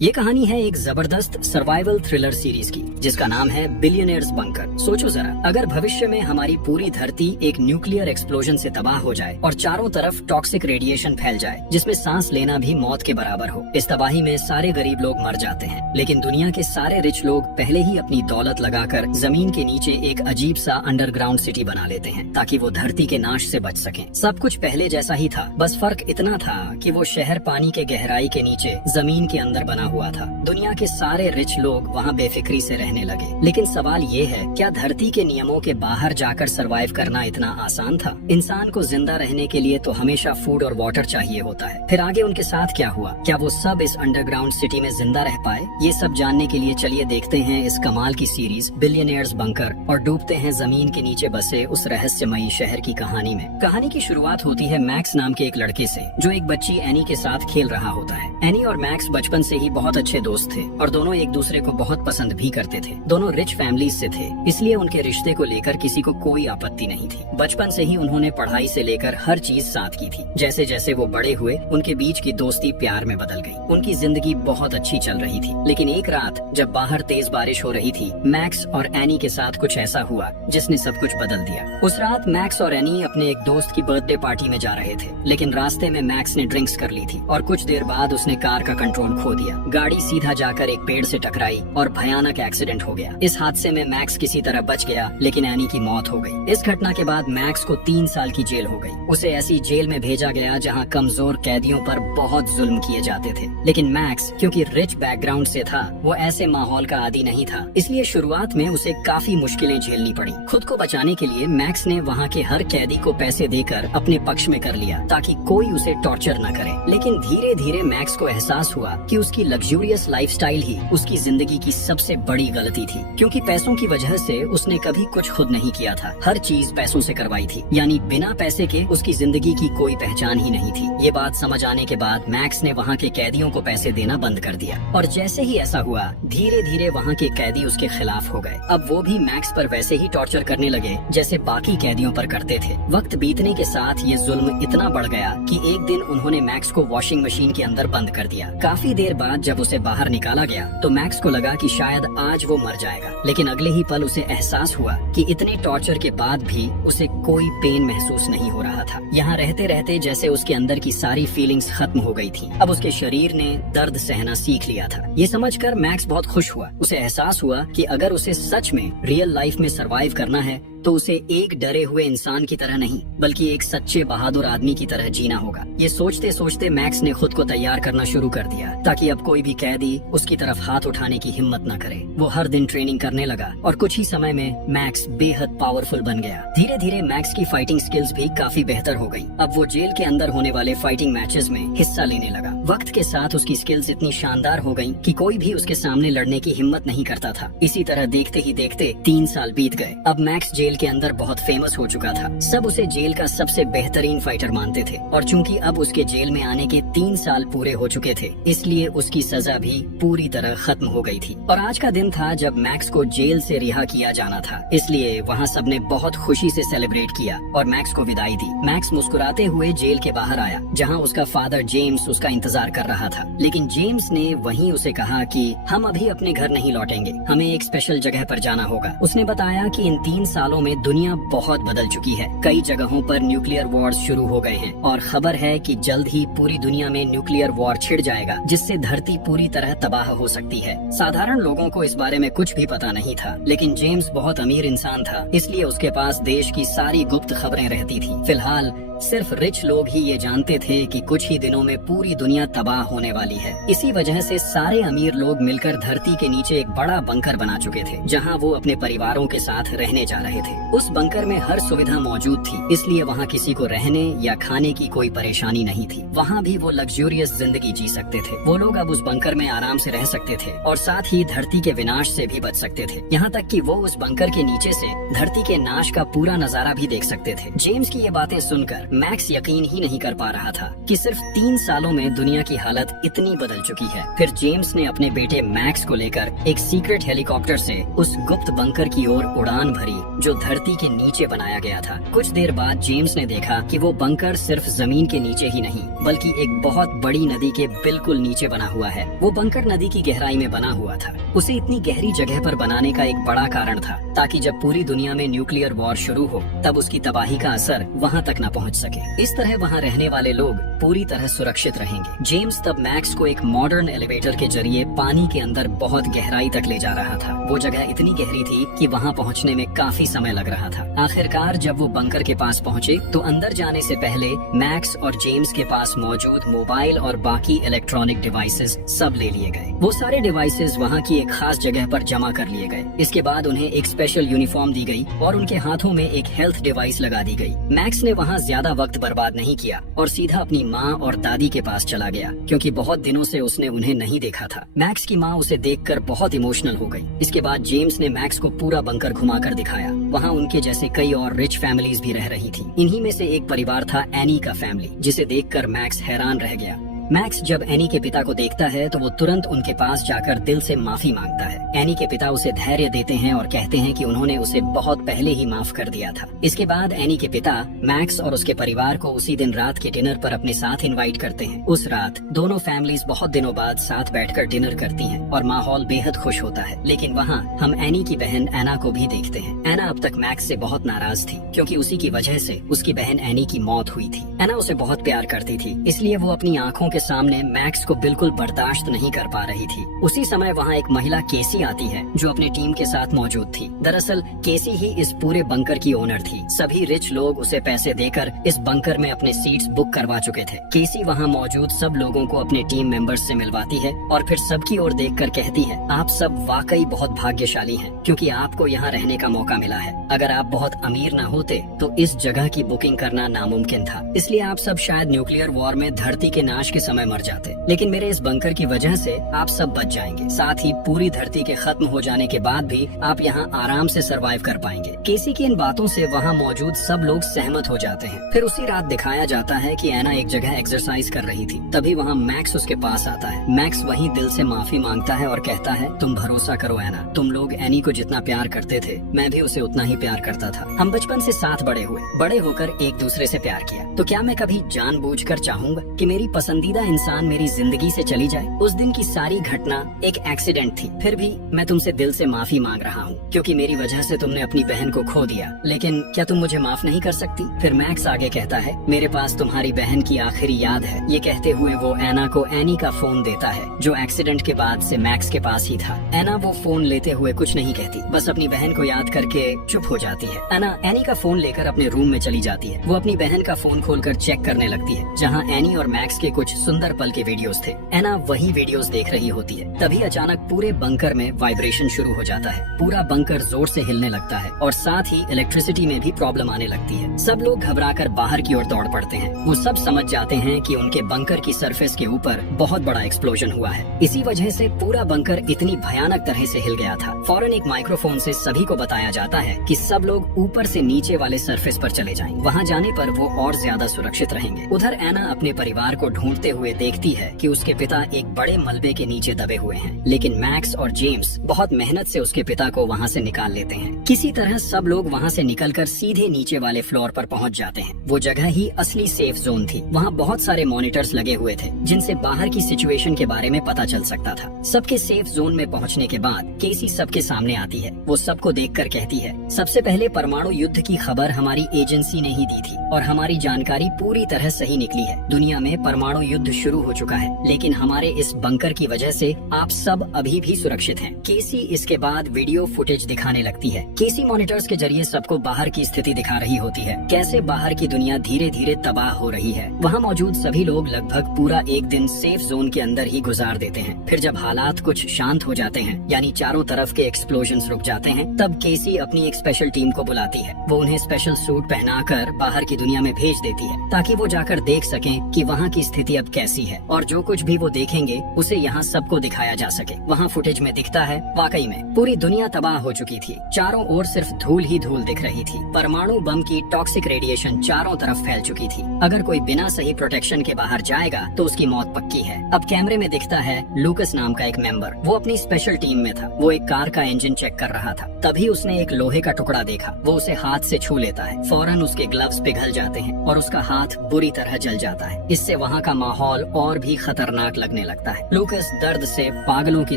ये कहानी है एक जबरदस्त सर्वाइवल थ्रिलर सीरीज की जिसका नाम है बिलियनियर्स बंकर। सोचो जरा, अगर भविष्य में हमारी पूरी धरती एक न्यूक्लियर एक्सप्लोजन से तबाह हो जाए और चारों तरफ टॉक्सिक रेडिएशन फैल जाए जिसमें सांस लेना भी मौत के बराबर हो। इस तबाही में सारे गरीब लोग मर जाते हैं, लेकिन दुनिया के सारे रिच लोग पहले ही अपनी दौलत लगाकर जमीन के नीचे एक अजीब सा अंडरग्राउंड सिटी बना लेते हैं ताकि वो धरती के नाश से बच सकें। सब कुछ पहले जैसा ही था, बस फर्क इतना था कि वो शहर पानी के गहराई के नीचे जमीन के अंदर बना हुआ था। दुनिया के सारे रिच लोग वहाँ बेफिक्री से रहने लगे। लेकिन सवाल ये है, क्या धरती के नियमों के बाहर जाकर सरवाइव करना इतना आसान था? इंसान को जिंदा रहने के लिए तो हमेशा फूड और वाटर चाहिए होता है। फिर आगे उनके साथ क्या हुआ? क्या वो सब इस अंडरग्राउंड सिटी में जिंदा रह पाए? ये सब जानने के लिए चलिए देखते हैं इस कमाल की सीरीज बिलियनियर्स बंकर और डूबते हैं जमीन के नीचे बसे उस रहस्यमयी शहर की कहानी में। कहानी की शुरुआत होती है मैक्स नाम के एक लड़के से जो एक बच्ची एनी के साथ खेल रहा होता है। एनी और मैक्स बचपन से ही बहुत अच्छे दोस्त थे और दोनों एक दूसरे को बहुत पसंद भी करते थे। दोनों रिच फैमिलीज से थे, इसलिए उनके रिश्ते को लेकर किसी को कोई आपत्ति नहीं थी। बचपन से ही उन्होंने पढ़ाई से लेकर हर चीज साथ की थी। जैसे जैसे वो बड़े हुए उनके बीच की दोस्ती प्यार में बदल गई। उनकी जिंदगी बहुत अच्छी चल रही थी। लेकिन एक रात जब बाहर तेज बारिश हो रही थी, मैक्स और एनी के साथ कुछ ऐसा हुआ जिसने सब कुछ बदल दिया। उस रात मैक्स और एनी अपने एक दोस्त की बर्थडे पार्टी में जा रहे थे, लेकिन रास्ते में मैक्स ने ड्रिंक्स कर ली थी और कुछ देर बाद उसने कार का कंट्रोल खो दिया। गाड़ी सीधा जाकर एक पेड़ से टकराई और भयानक एक्सीडेंट हो गया। इस हादसे में मैक्स किसी तरह बच गया, लेकिन एनी की मौत हो गई। इस घटना के बाद मैक्स को 3 साल की जेल हो गई। उसे ऐसी जेल में भेजा गया जहां कमजोर कैदियों पर बहुत जुल्म किए जाते थे। लेकिन मैक्स क्योंकि रिच बैकग्राउंड से था, वो ऐसे माहौल का आदी नहीं था, इसलिए शुरुआत में उसे काफी मुश्किलें झेलनी पड़ी। खुद को बचाने के लिए मैक्स ने वहाँ के हर कैदी को पैसे देकर अपने पक्ष में कर लिया ताकि कोई उसे टॉर्चर न करे। लेकिन धीरे धीरे मैक्स को एहसास हुआ कि उसकी लग्जूरियस लाइफस्टाइल ही उसकी जिंदगी की सबसे बड़ी गलती थी, क्योंकि पैसों की वजह से उसने कभी कुछ खुद नहीं किया था। हर चीज पैसों से करवाई थी, यानी बिना पैसे के उसकी जिंदगी की कोई पहचान ही नहीं थी। ये बात समझ आने के बाद मैक्स ने वहाँ के कैदियों को पैसे देना बंद कर दिया और जैसे ही ऐसा हुआ, धीरे धीरे वहाँ के कैदी उसके खिलाफ हो गए। अब वो भी मैक्स पर वैसे ही टॉर्चर करने लगे जैसे बाकी कैदियों पर करते थे। वक्त बीतने के साथ ये जुल्म इतना बढ़ गया कि एक दिन उन्होंने मैक्स को वॉशिंग मशीन के अंदर बंद कर दिया। काफी देर बाद जब उसे बाहर निकाला गया तो मैक्स को लगा कि शायद आज वो मर जाएगा, लेकिन अगले ही पल उसे एहसास हुआ कि इतने टॉर्चर के बाद भी उसे कोई पेन महसूस नहीं हो रहा था। यहाँ रहते रहते जैसे उसके अंदर की सारी फीलिंग्स खत्म हो गई थी। अब उसके शरीर ने दर्द सहना सीख लिया था। ये समझकर मैक्स बहुत खुश हुआ। उसे एहसास हुआ कि अगर उसे सच में रियल लाइफ में सरवाइव करना है तो उसे एक डरे हुए इंसान की तरह नहीं, बल्कि एक सच्चे बहादुर आदमी की तरह जीना होगा। ये सोचते सोचते मैक्स ने खुद को तैयार करना शुरू कर दिया ताकि अब कोई भी कैदी उसकी तरफ हाथ उठाने की हिम्मत न करे। वो हर दिन ट्रेनिंग करने लगा और कुछ ही समय में मैक्स बेहद पावरफुल बन गया। धीरे धीरे मैक्स की फाइटिंग स्किल्स भी काफी बेहतर हो गई। अब वो जेल के अंदर होने वाले फाइटिंग मैचेस में हिस्सा लेने लगा। वक्त के साथ उसकी स्किल्स इतनी शानदार हो गयी कि कोई भी उसके सामने लड़ने की हिम्मत नहीं करता था। इसी तरह देखते ही देखते 3 साल बीत गए। अब मैक्स जेल के अंदर बहुत फेमस हो चुका था। सब उसे जेल का सबसे बेहतरीन फाइटर मानते थे और चूंकि अब उसके जेल में आने के 3 साल पूरे हो चुके थे, इसलिए उसकी सजा भी पूरी तरह खत्म हो गई थी। और आज का दिन था जब मैक्स को जेल से रिहा किया जाना था, इसलिए वहाँ सबने बहुत खुशी से सेलिब्रेट किया और मैक्स को विदाई दी। मैक्स मुस्कुराते हुए जेल के बाहर आया जहाँ उसका फादर जेम्स उसका इंतजार कर रहा था। लेकिन जेम्स ने वहीं उसे कहा कि हम अभी अपने घर नहीं लौटेंगे, हमें एक स्पेशल जगह पर जाना होगा। उसने बताया कि इन 3 सालों में दुनिया बहुत बदल चुकी है। कई जगहों पर न्यूक्लियर वॉर्स शुरू हो गए हैं और खबर है कि जल्द ही पूरी दुनिया में न्यूक्लियर वॉर छिड़ जाएगा जिससे धरती पूरी तरह तबाह हो सकती है। साधारण लोगों को इस बारे में कुछ भी पता नहीं था, लेकिन जेम्स बहुत अमीर इंसान था, इसलिए उसके पास देश की सारी गुप्त खबरें रहती थी। फिलहाल सिर्फ रिच लोग ही ये जानते थे कि कुछ ही दिनों में पूरी दुनिया तबाह होने वाली है। इसी वजह से सारे अमीर लोग मिलकर धरती के नीचे एक बड़ा बंकर बना चुके थे जहां वो अपने परिवारों के साथ रहने जा रहे थे। उस बंकर में हर सुविधा मौजूद थी, इसलिए वहाँ किसी को रहने या खाने की कोई परेशानी नहीं थी। वहाँ भी वो लग्जूरियस जिंदगी जी सकते थे। वो लोग अब उस बंकर में आराम से रह सकते थे और साथ ही धरती के विनाश से भी बच सकते थे। यहाँ तक कि वो उस बंकर के नीचे से धरती के नाश का पूरा नजारा भी देख सकते थे। जेम्स की ये बातें सुनकर मैक्स यकीन ही नहीं कर पा रहा था कि सिर्फ 3 सालों में दुनिया की हालत इतनी बदल चुकी है। फिर जेम्स ने अपने बेटे मैक्स को लेकर एक सीक्रेट हेलीकॉप्टर से उस गुप्त बंकर की ओर उड़ान भरी जो धरती के नीचे बनाया गया था। कुछ देर बाद जेम्स ने देखा कि वो बंकर सिर्फ जमीन के नीचे ही नहीं बल्कि एक बहुत बड़ी नदी के बिल्कुल नीचे बना हुआ है। वो बंकर नदी की गहराई में बना हुआ था। उसे इतनी गहरी जगह पर बनाने का एक बड़ा कारण था ताकि जब पूरी दुनिया में न्यूक्लियर वॉर शुरू हो तब उसकी तबाही का असर वहाँ तक न पहुँच सके। इस तरह वहाँ रहने वाले लोग पूरी तरह सुरक्षित रहेंगे। जेम्स तब मैक्स को एक मॉडर्न एलिवेटर के जरिए पानी के अंदर बहुत गहराई तक ले जा रहा था। वो जगह इतनी गहरी थी कि वहाँ पहुँचने में काफी समय लग रहा था। आखिरकार जब वो बंकर के पास पहुँचे तो अंदर जाने से पहले मैक्स और जेम्स के पास मौजूद मोबाइल और बाकी इलेक्ट्रॉनिक डिवाइसेस सब ले लिए गए। वो सारे डिवाइसेस वहाँ की एक खास जगह पर जमा कर लिए गए। इसके बाद उन्हें एक स्पेशल यूनिफॉर्म दी गई और उनके हाथों में एक हेल्थ डिवाइस लगा दी गई। मैक्स ने वहाँ ज्यादा वक्त बर्बाद नहीं किया और सीधा अपनी माँ और दादी के पास चला गया क्योंकि बहुत दिनों से उसने उन्हें नहीं देखा था। मैक्स की माँ उसे देखकर बहुत इमोशनल हो गई। इसके बाद जेम्स ने मैक्स को पूरा बंकर घुमाकर दिखाया। वहाँ उनके जैसे कई और रिच फैमिलीज भी रह रही थी। इन्हीं में से एक परिवार था एनी का फैमिली, जिसे देखकर मैक्स हैरान रह गया। मैक्स जब एनी के पिता को देखता है तो वो तुरंत उनके पास जाकर दिल से माफी मांगता है। एनी के पिता उसे धैर्य देते हैं और कहते हैं कि उन्होंने उसे बहुत पहले ही माफ कर दिया था। इसके बाद एनी के पिता मैक्स और उसके परिवार को उसी दिन रात के डिनर पर अपने साथ इनवाइट करते हैं। उस रात दोनों फैमिलीज बहुत दिनों बाद साथ बैठकर डिनर करती हैं और माहौल बेहद खुश होता है। लेकिन वहाँ हम एनी की बहन एना को भी देखते हैं। एना अब तक मैक्स से बहुत नाराज थी क्योंकि उसी की वजह से उसकी बहन एनी की मौत हुई थी। एना उसे बहुत प्यार करती थी, इसलिए वो अपनी आँखों के सामने मैक्स को बिल्कुल बर्दाश्त नहीं कर पा रही थी। उसी समय वहाँ एक महिला केसी आती है जो अपने टीम के साथ मौजूद थी। दरअसल केसी ही इस पूरे बंकर की ओनर थी। सभी रिच लोग उसे पैसे देकर इस बंकर में अपने सीट्स बुक करवा चुके थे। केसी वहाँ मौजूद सब लोगों को अपने टीम मेंबर्स से मिलवाती है और फिर सबकी ओर देखकर कहती है, आप सब वाकई बहुत भाग्यशाली हैं क्योंकि आपको यहाँ रहने का मौका मिला है। अगर आप बहुत अमीर न होते तो इस जगह की बुकिंग करना नामुमकिन था, इसलिए आप सब शायद न्यूक्लियर वॉर में धरती के नाश के समय मर जाते। लेकिन मेरे इस बंकर की वजह से आप सब बच जाएंगे। साथ ही पूरी धरती के खत्म हो जाने के बाद भी आप यहाँ आराम से सरवाइव कर पाएंगे। केसी की इन बातों से वहाँ मौजूद सब लोग सहमत हो जाते हैं। फिर उसी रात दिखाया जाता है कि एना एक जगह एक्सरसाइज कर रही थी। तभी वहाँ मैक्स उसके पास आता है। मैक्स वहीं दिल से माफी मांगता है और कहता है, तुम भरोसा करो एना, तुम लोग एनी को जितना प्यार करते थे मैं भी उसे उतना ही प्यार करता था। हम बचपन से साथ बड़े हुए, बड़े होकर एक दूसरे से प्यार किया, तो क्या मैं कभी जानबूझकर चाहूंगा कि मेरी पसंदीदा इंसान मेरी जिंदगी से चली जाए? उस दिन की सारी घटना एक एक्सीडेंट थी। फिर भी मैं तुमसे दिल से माफी मांग रहा हूँ क्योंकि मेरी वजह से तुमने अपनी बहन को खो दिया। लेकिन क्या तुम मुझे माफ नहीं कर सकती? फिर मैक्स आगे कहता है, मेरे पास तुम्हारी बहन की आखिरी याद है। ये कहते हुए वो एना को एनी का फोन देता है जो एक्सीडेंट के बाद से मैक्स के पास ही था। एना वो फोन लेते हुए कुछ नहीं कहती, बस अपनी बहन को याद करके चुप हो जाती है। एना एनी का फोन लेकर अपने रूम में चली जाती है। वो अपनी बहन का फोन खोलकर चेक करने लगती है जहाँ एनी और मैक्स के कुछ सुंदर पल के वीडियोस थे। एना वही वीडियोस देख रही होती है। तभी अचानक पूरे बंकर में वाइब्रेशन शुरू हो जाता है। पूरा बंकर जोर से हिलने लगता है और साथ ही इलेक्ट्रिसिटी में भी प्रॉब्लम आने लगती है। सब लोग घबराकर बाहर की ओर दौड़ पड़ते हैं। वो सब समझ जाते हैं कि उनके बंकर की सरफेस के ऊपर बहुत बड़ा एक्सप्लोजन हुआ है। इसी वजह से पूरा बंकर इतनी भयानक तरह से हिल गया था। फौरन एक माइक्रोफोन से सभी को बताया जाता है कि सब लोग ऊपर से नीचे वाले सरफेस पर चले जाएं। वहाँ जाने पर वो और ज्यादा सुरक्षित रहेंगे। उधर एना अपने परिवार को ढूंढते हुए देखती है कि उसके पिता एक बड़े मलबे के नीचे दबे हुए हैं। लेकिन मैक्स और जेम्स बहुत मेहनत से उसके पिता को वहाँ से निकाल लेते हैं। किसी तरह सब लोग वहाँ से निकलकर सीधे नीचे वाले फ्लोर पर पहुँच जाते हैं। वो जगह ही असली सेफ जोन थी। वहाँ बहुत सारे मॉनिटर्स लगे हुए थे जिनसे बाहर की सिचुएशन के बारे में पता चल सकता था। सबके सेफ जोन में पहुँचने के बाद केसी सबके सामने आती है। वो सबको देखकर कहती है, सबसे पहले परमाणु युद्ध की खबर हमारी एजेंसी ने ही दी थी और हमारी जानकारी पूरी तरह सही निकली है। दुनिया में परमाणु युद्ध शुरू हो चुका है, लेकिन हमारे इस बंकर की वजह से आप सब अभी भी सुरक्षित हैं। केसी इसके बाद वीडियो फुटेज दिखाने लगती है। केसी मॉनिटर्स के जरिए सबको बाहर की स्थिति दिखा रही होती है, कैसे बाहर की दुनिया धीरे धीरे तबाह हो रही है। वहाँ मौजूद सभी लोग लगभग पूरा एक दिन सेफ जोन के अंदर ही गुजार देते हैं। फिर जब हालात कुछ शांत हो जाते हैं, यानी चारों तरफ के एक्सप्लोजन्स रुक जाते हैं, तब केसी अपनी एक स्पेशल टीम को बुलाती है। वो उन्हें स्पेशल सूट पहनाकर बाहर की दुनिया में भेज देती है ताकि वो जाकर देख सकें कि वहाँ की स्थिति अब कैसी है और जो कुछ भी वो देखेंगे उसे यहाँ सबको दिखाया जा सके। वहाँ फुटेज में दिखता है वाकई में पूरी दुनिया तबाह हो चुकी थी। चारों ओर सिर्फ धूल ही धूल दिख रही थी। परमाणु बम की टॉक्सिक रेडिएशन चारों तरफ फैल चुकी थी। अगर कोई बिना सही प्रोटेक्शन के बाहर जाएगा तो उसकी मौत पक्की है। अब कैमरे में दिखता है लूकस नाम का एक मेंबर, वो अपनी स्पेशल टीम में था। वो एक कार का इंजन चेक कर रहा था। तभी उसने एक लोहे का टुकड़ा देखा। वो उसे हाथ से छू लेता है। फौरन उसके ग्लव्स पिघल जाते हैं और उसका हाथ बुरी तरह जल जाता है। इससे वहाँ का माहौल और भी खतरनाक लगने लगता है। लूकस दर्द से पागलों की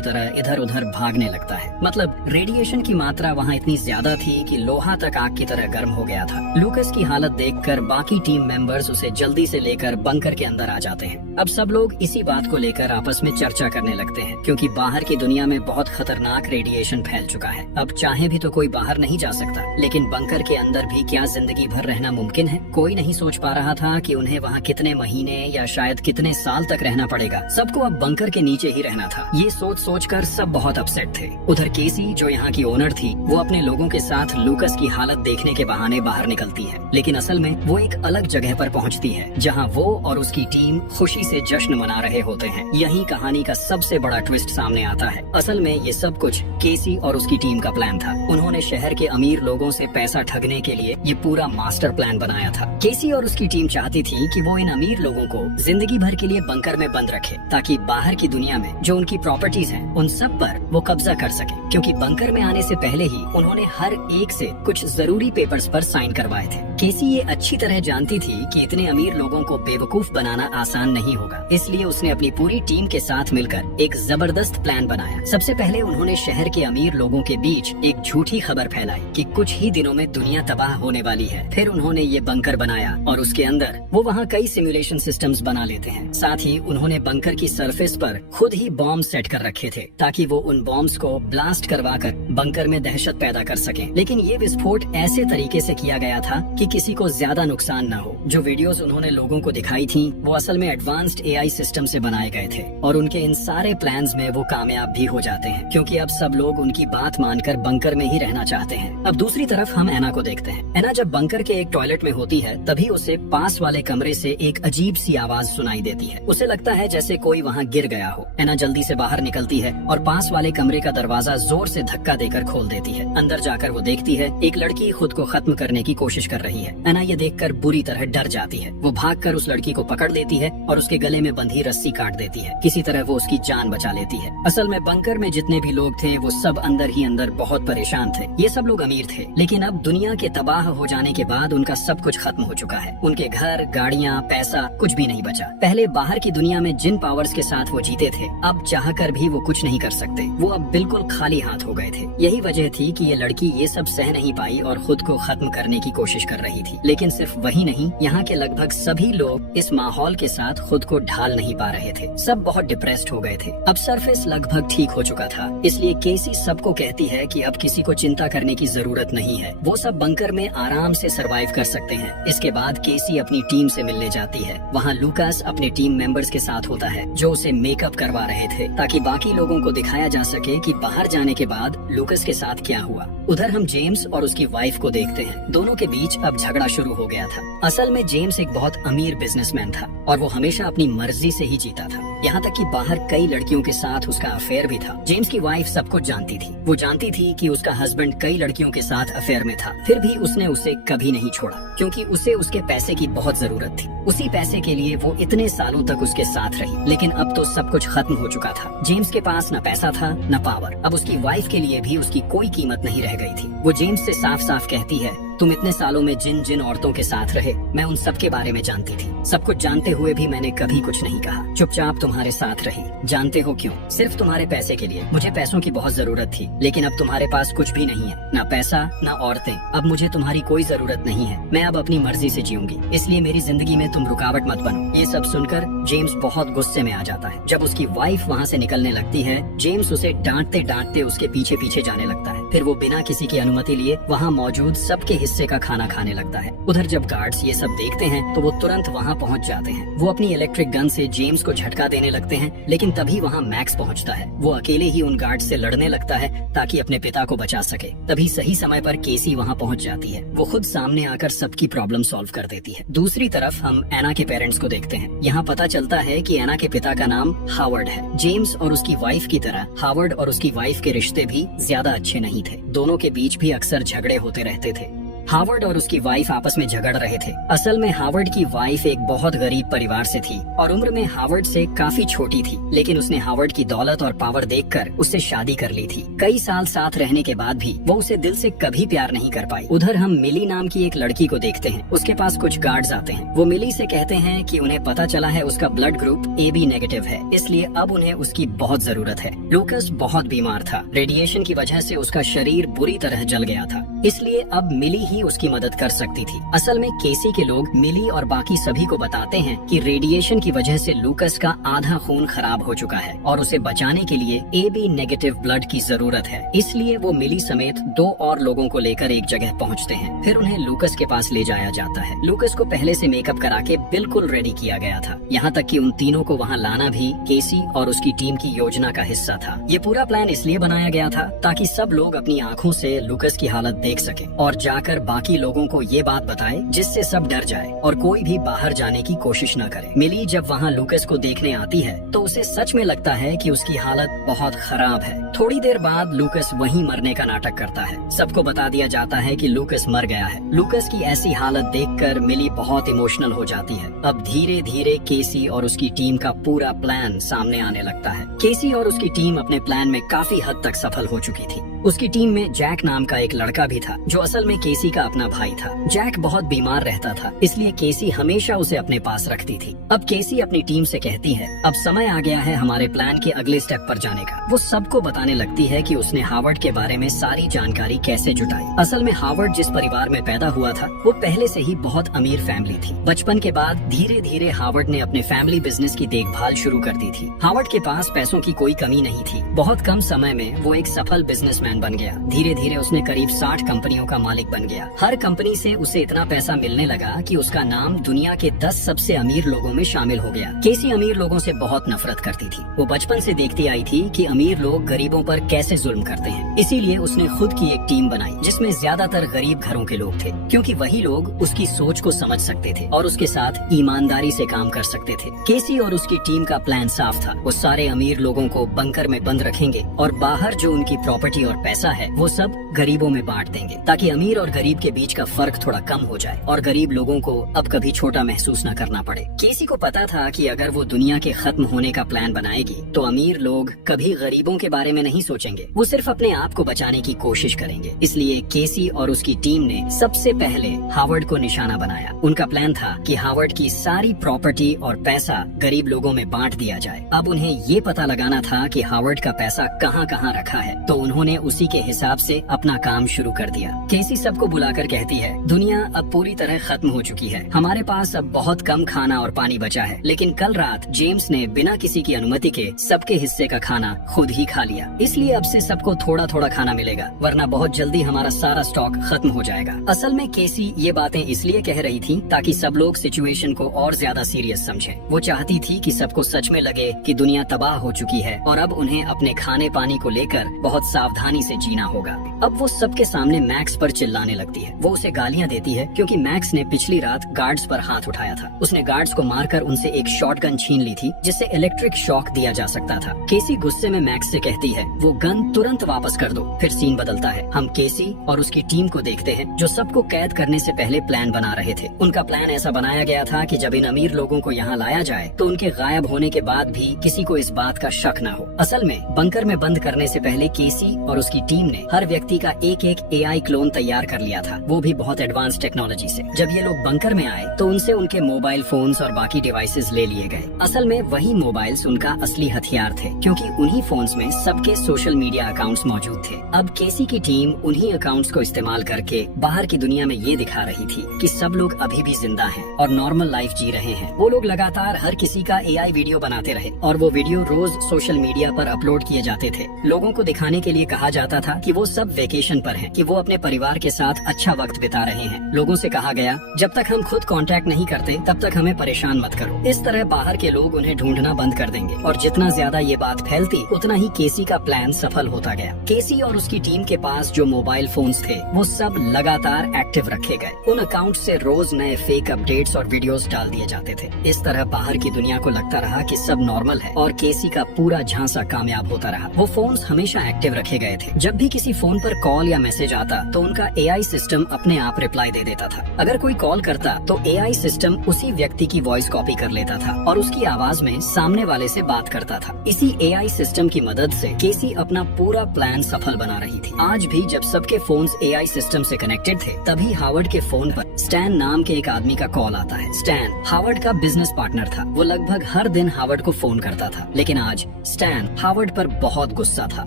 तरह इधर उधर भागने लगता है। मतलब रेडिएशन की मात्रा वहाँ इतनी ज्यादा थी कि लोहा तक आग की तरह गर्म हो गया था। लूकस की हालत देखकर बाकी टीम मेंबर्स उसे जल्दी से लेकर बंकर के अंदर आ जाते हैं। अब सब लोग इसी बात को लेकर आपस में चर्चा करने लगते हैं, क्योंकि बाहर की दुनिया में बहुत खतरनाक रेडिएशन फैल चुका है। अब चाहे भी तो कोई बाहर नहीं जा सकता, लेकिन बंकर के अंदर भी क्या जिंदगी भर रहना मुमकिन है? कोई नहीं सोच पा रहा था कि उन्हें वहाँ कितने महीने या शायद कितने साल तक रहना पड़ेगा। सबको अब बंकर के नीचे ही रहना था। ये सोच कर सब बहुत अपसेट थे। उधर केसी, जो यहाँ की ओनर थी, वो अपने लोगों के साथ लूकस की हालत देखने के बहाने बाहर निकलती है, लेकिन असल में वो एक अलग जगह पर पहुँचती है, जहाँ वो और उसकी टीम खुशी से जश्न मना रहे होते हैं। यही कहानी का सबसे बड़ा ट्विस्ट सामने आता है। असल में ये सब कुछ केसी और उसकी टीम का प्लान था। उन्होंने शहर के अमीर लोगों से पैसा ठगने के लिए ये पूरा मास्टर प्लान बनाया था। केसी और उसकी टीम चाहती थी कि वो इन अमीर लोगों को जिंदगी भर के लिए बंकर में बंद रखे, ताकि बाहर की दुनिया में जो उनकी प्रॉपर्टीज हैं, उन सब पर वो कब्जा कर सके। क्योंकि बंकर में आने से पहले ही उन्होंने हर एक से कुछ जरूरी पेपर्स पर साइन करवाए थे। केसी ये अच्छी तरह जानती थी कि इतने अमीर लोगों को बेवकूफ बनाना आसान नहीं होगा, इसलिए उसने अपनी पूरी टीम के साथ मिलकर एक जबरदस्त प्लान बनाया। सबसे पहले उन्होंने शहर के अमीर लोगों के बीच एक झूठी खबर फैलाई कि कुछ ही दिनों में दुनिया तबाह होने वाली है। फिर उन्होंने ये बंकर बनाया और उसके अंदर वो वहाँ कई सिमुलेशन सिस्टम्स बना लेते हैं। साथ ही उन्होंने बंकर की सरफेस पर खुद ही बॉम्ब सेट कर रखे थे, ताकि वो उन बॉम्ब्स को ब्लास्ट करवाकर बंकर में दहशत पैदा कर सकें। लेकिन ये विस्फोट ऐसे तरीके से किया गया था कि किसी को ज्यादा नुकसान न हो। जो वीडियोस उन्होंने लोगों को दिखाई थी, वो असल में एडवांस्ड एआई सिस्टम से बनाए गए थे और उनके इन सारे प्लान्स में वो कामयाब भी हो जाते हैं, क्योंकि अब सब लोग उनकी बात मानकर बंकर में ही रहना चाहते हैं। अब दूसरी तरफ हम एना को देखते हैं। एना जब बंकर के एक टॉयलेट में होती है, तभी उसे पास वाले कमरे से एक अजीब सी आवाज सुनाई देती है। उसे लगता है जैसे कोई वहाँ गिर गया हो। एना जल्दी से बाहर निकलती है और पास वाले कमरे का दरवाजा जोर से धक्का देकर खोल देती है। अंदर जाकर वो देखती है एक लड़की खुद को खत्म करने की कोशिश कर रही है। एना ये देखकर बुरी तरह डर जाती है। वो भागकर उस लड़की को पकड़ लेती है और उसके गले में बंधी रस्सी काट देती है। किसी तरह वो उसकी जान बचा लेती है। असल में बंकर में जितने भी लोग थे, वो सब अंदर ही अंदर बहुत परेशान थे। ये सब लोग अमीर थे, लेकिन अब दुनिया के तबाह हो जाने के बाद उनका सब कुछ खत्म हो चुका है। उनके घर, गाड़ियाँ, पैसा, कुछ भी नहीं बचा। पहले बाहर की दुनिया में जिन पावर्स के साथ वो जीते थे, अब चाहकर भी वो कुछ नहीं कर सकते। वो अब बिल्कुल खाली हाथ हो गए थे। यही वजह थी कि ये लड़की ये सब सह नहीं पाई और खुद को खत्म करने की कोशिश कर रही थी। लेकिन सिर्फ वही नहीं, यहाँ के लगभग सभी लोग इस माहौल के साथ खुद को ढाल नहीं पा रहे थे। सब बहुत डिप्रेस्ड हो गए थे। अब सरफेस लगभग ठीक हो चुका था, इसलिए केसी सबको कहती है कि अब किसी को चिंता करने की जरूरत नहीं है। वो सब बंकर में आराम से सरवाइव कर सकते हैं। इसके बाद केसी अपनी टीम से मिलने जाती है। वहाँ लूकास अपने टीम मेंबर्स के साथ होता है, जो उसे मेकअप करवा रहे थे, ताकि बाकी लोगों को दिखाया जा सके कि बाहर जाने के बाद लूकास के साथ क्या हुआ। उधर हम जेम्स और उसकी वाइफ को देखते हैं। दोनों के बीच अब झगड़ा शुरू हो गया था। असल में जेम्स एक बहुत अमीर बिजनेसमैन था और वो हमेशा अपनी मर्जी से ही जीता था। यहाँ तक कि बाहर कई लड़कियों के साथ उसका अफेयर भी था। जेम्स की वाइफ सब कुछ जानती थी। वो जानती थी कि उसका हस्बैंड कई लड़कियों के साथ अफेयर में था, फिर भी उसने उसे कभी नहीं छोड़ा, क्योंकि उसे उसके पैसे की बहुत जरूरत थी। उसी पैसे के लिए वो इतने सालों तक उसके साथ रही। लेकिन अब तो सब कुछ खत्म हो चुका था। जेम्स के पास न पैसा था न पावर। अब उसकी वाइफ के लिए भी उसकी कोई कीमत नहीं रह गई थी। वो जेम्स से साफ साफ कहती है, तुम इतने सालों में जिन जिन औरतों के साथ रहे, मैं उन सब के बारे में जानती थी। सब कुछ जानते हुए भी मैंने कभी कुछ नहीं कहा। चुपचाप तुम्हारे साथ रही। जानते हो क्यों? सिर्फ तुम्हारे पैसे के लिए। मुझे पैसों की बहुत जरूरत थी, लेकिन अब तुम्हारे पास कुछ भी नहीं है, ना पैसा ना औरतें। अब मुझे तुम्हारी कोई जरूरत नहीं है। मैं अब अपनी मर्जी से जीऊंगी, इसलिए मेरी जिंदगी में तुम रुकावट मत बनो। ये सब सुनकर जेम्स बहुत गुस्से में आ जाता है। जब उसकी वाइफ वहाँ से निकलने लगती है, जेम्स उसे डांटते डांटते उसके पीछे पीछे जाने लगता है। फिर वो बिना किसी की अनुमति लिए वहाँ मौजूद सबके हिस्से का खाना खाने लगता है। उधर जब गार्ड्स ये सब देखते हैं तो वो तुरंत वहाँ पहुँच जाते हैं। वो अपनी इलेक्ट्रिक गन से जेम्स को झटका देने लगते हैं, लेकिन तभी वहाँ मैक्स पहुँचता है। वो अकेले ही उन गार्ड से लड़ने लगता है ताकि अपने पिता को बचा सके। तभी सही समय पर केसी वहाँ पहुँच जाती है। वो खुद सामने आकर सबकी प्रॉब्लम सॉल्व कर देती है। दूसरी तरफ हम एना के पेरेंट्स को देखते हैं। यहाँ पता चलता है कि एना के पिता का नाम हावर्ड है। जेम्स और उसकी वाइफ की तरह हावर्ड और उसकी वाइफ के रिश्ते भी ज्यादा अच्छे नहीं थे। दोनों के बीच भी अक्सर झगड़े होते रहते थे। हावर्ड और उसकी वाइफ आपस में झगड़ रहे थे। असल में हावर्ड की वाइफ एक बहुत गरीब परिवार से थी और उम्र में हावर्ड से काफी छोटी थी, लेकिन उसने हावर्ड की दौलत और पावर देखकर उससे शादी कर ली थी। कई साल साथ रहने के बाद भी वो उसे दिल से कभी प्यार नहीं कर पाई। उधर हम मिली नाम की एक लड़की को देखते हैं। उसके पास कुछ गार्ड्स आते हैं। वो मिली से कहते हैं कि उन्हें पता चला है उसका ब्लड ग्रुप AB नेगेटिव है, इसलिए अब उन्हें उसकी बहुत जरूरत है। लूकस बहुत बीमार था। रेडिएशन की वजह से उसका शरीर बुरी तरह जल गया था, इसलिए अब मिली ही उसकी मदद कर सकती थी। असल में केसी के लोग मिली और बाकी सभी को बताते हैं कि रेडिएशन की वजह से लूकस का आधा खून खराब हो चुका है और उसे बचाने के लिए AB नेगेटिव ब्लड की जरूरत है। इसलिए वो मिली समेत 2 और लोगों को लेकर एक जगह पहुंचते हैं। फिर उन्हें लूकस के पास ले जाया जाता है। लूकस को पहले से मेकअप करा के बिल्कुल रेडी किया गया था। यहाँ तक कि उन तीनों को वहाँ लाना भी केसी और उसकी टीम की योजना का हिस्सा था। ये पूरा प्लान इसलिए बनाया गया था ताकि सब लोग अपनी आँखों से लूकस की हालत देख सके और जाकर बाकी लोगों को ये बात बताए जिससे सब डर जाए और कोई भी बाहर जाने की कोशिश न करे। मिली जब वहाँ लूकस को देखने आती है तो उसे सच में लगता है कि उसकी हालत बहुत खराब है। थोड़ी देर बाद लूकस वहीं मरने का नाटक करता है। सबको बता दिया जाता है कि लूकस मर गया है। लूकस की ऐसी हालत देखकर मिली बहुत इमोशनल हो जाती है। अब धीरे धीरे केसी और उसकी टीम का पूरा प्लान सामने आने लगता है। केसी और उसकी टीम अपने प्लान में काफी हद तक सफल हो चुकी थी। उसकी टीम में जैक नाम का एक लड़का भी था जो असल में केसी का अपना भाई था। जैक बहुत बीमार रहता था, इसलिए केसी हमेशा उसे अपने पास रखती थी। अब केसी अपनी टीम से कहती है, अब समय आ गया है हमारे प्लान के अगले स्टेप पर जाने का। वो सबको बताने लगती है कि उसने हावर्ड के बारे में सारी जानकारी कैसे जुटाई। असल में हावर्ड जिस परिवार में पैदा हुआ था वो पहले से ही बहुत अमीर फैमिली थी। बचपन के बाद धीरे धीरे हावर्ड ने अपने फैमिली बिजनेस की देखभाल शुरू कर दी थी। हावर्ड के पास पैसों की कोई कमी नहीं थी। बहुत कम समय में वो एक सफल बिजनेसमैन बन गया। धीरे धीरे उसने करीब 60 कंपनियों का मालिक बन गया। हर कंपनी से उसे इतना पैसा मिलने लगा कि उसका नाम दुनिया के 10 सबसे अमीर लोगों में शामिल हो गया। केसी अमीर लोगों से बहुत नफरत करती थी। वो बचपन से देखती आई थी कि अमीर लोग गरीबों पर कैसे जुल्म करते हैं। इसीलिए उसने खुद की एक टीम बनाई जिसमें ज्यादातर गरीब घरों के लोग थे, क्योंकि वही लोग उसकी सोच को समझ सकते थे और उसके साथ ईमानदारी से काम कर सकते थे। केसी और उसकी टीम का प्लान साफ था। वो सारे अमीर लोगों को बंकर में बंद रखेंगे और बाहर जो उनकी प्रॉपर्टी और पैसा है वो सब गरीबों में बांट देंगे, ताकि अमीर और गरीब के बीच का फर्क थोड़ा कम हो जाए और गरीब लोगों को अब कभी छोटा महसूस न करना पड़े। केसी को पता था कि अगर वो दुनिया के खत्म होने का प्लान बनाएगी तो अमीर लोग कभी गरीबों के बारे में नहीं सोचेंगे, वो सिर्फ अपने आप को बचाने की कोशिश करेंगे। इसलिए केसी और उसकी टीम ने सबसे पहले हावर्ड को निशाना बनाया। उनका प्लान था कि हावर्ड की सारी प्रॉपर्टी और पैसा गरीब लोगों में बांट दिया जाए। अब उन्हें ये पता लगाना था कि हावर्ड का पैसा कहाँ कहाँ रखा है, तो उन्होंने उसी के हिसाब से अपना काम शुरू कर दिया। केसी सबको बुलाकर कहती है, दुनिया अब पूरी तरह खत्म हो चुकी है। हमारे पास अब बहुत कम खाना और पानी बचा है, लेकिन कल रात जेम्स ने बिना किसी की अनुमति के सबके हिस्से का खाना खुद ही खा लिया। इसलिए अब से सबको थोड़ा थोड़ा खाना मिलेगा, वरना बहुत जल्दी हमारा सारा स्टॉक खत्म हो जाएगा। असल में केसी ये बातें इसलिए कह रही थी ताकि सब लोग सिचुएशन को और ज्यादा सीरियस समझें। वो चाहती थी कि सबको सच में लगे कि दुनिया तबाह हो चुकी है और अब उन्हें अपने खाने पानी को लेकर बहुत सावधानी से जीना होगा। अब वो सबके सामने मैक्स पर चिल्लाने लगती है। वो उसे गालियां देती है क्योंकि मैक्स ने पिछली रात गार्ड्स पर हाथ उठाया था। उसने गार्ड्स को मारकर उनसे एक शॉटगन छीन ली थी जिससे इलेक्ट्रिक शॉक दिया जा सकता था। केसी गुस्से में मैक्स से कहती है, वो गन तुरंत वापस कर दो। फिर सीन बदलता है। हम केसी और उसकी टीम को देखते हैं जो सबको कैद करने से पहले प्लान बना रहे थे। उनका प्लान ऐसा बनाया गया था कि जब इन अमीर लोगों को यहाँ लाया जाए तो उनके गायब होने के बाद भी किसी को इस बात का शक न हो। असल में बंकर में बंद करने से पहले केसी और उसकी टीम ने हर व्यक्ति का एक एक AI क्लोन तैयार कर लिया था, वो भी बहुत एडवांस टेक्नोलॉजी से। जब ये लोग बंकर में आए तो उनसे उनके मोबाइल फोन्स और बाकी डिवाइसेस ले लिए गए। असल में वही मोबाइल्स उनका असली हथियार थे, क्योंकि उन्हीं फोन्स में सबके सोशल मीडिया अकाउंट्स मौजूद थे। अब केसी की टीम उन्हीं अकाउंट्स को इस्तेमाल करके बाहर की दुनिया में ये दिखा रही थी कि सब लोग अभी भी जिंदा हैं और नॉर्मल लाइफ जी रहे हैं। वो लोग लगातार हर किसी का AI वीडियो बनाते रहे और वो वीडियो रोज सोशल मीडिया पर अपलोड किए जाते थे। लोगों को दिखाने के लिए कहा जाता था कि वो सब वेकेशन पर हैं, कि वो अपने परिवार के साथ अच्छा वक्त बिता रहे हैं। लोगों से कहा गया, जब तक हम खुद कांटेक्ट नहीं करते तब तक हमें परेशान मत करो। इस तरह बाहर के लोग उन्हें ढूंढना बंद कर देंगे और जितना ज्यादा ये बात फैलती उतना ही केसी का प्लान सफल होता गया। केसी और उसकी टीम के पास जो मोबाइल फोन्स थे वो सब लगातार एक्टिव रखे गए। उन अकाउंट से रोज नए फेक अपडेट्स और वीडियोस डाल दिए जाते थे। इस तरह बाहर की दुनिया को लगता रहा कि सब नॉर्मल है और केसी का पूरा झांसा कामयाब होता रहा। वो फोन्स हमेशा एक्टिव रखे गए थे। जब भी किसी फोन पर कॉल या मैसेज आता तो उनका एआई सिस्टम अपने आप रिप्लाई दे देता था। अगर कोई कॉल करता तो एआई सिस्टम उसी व्यक्ति की वॉइस कॉपी कर लेता था और उसकी आवाज में सामने वाले से बात करता था। इसी एआई सिस्टम की मदद से केसी अपना पूरा प्लान सफल बना रही थी। आज भी जब सबके फोन्स एआई सिस्टम से कनेक्टेड थे तभी हावर्ड के फोन पर स्टैन नाम के एक आदमी का कॉल आता है। स्टैन हावर्ड का बिजनेस पार्टनर था। वो लगभग हर दिन हावर्ड को फोन करता था, लेकिन आज स्टैन हावर्ड पर बहुत गुस्सा था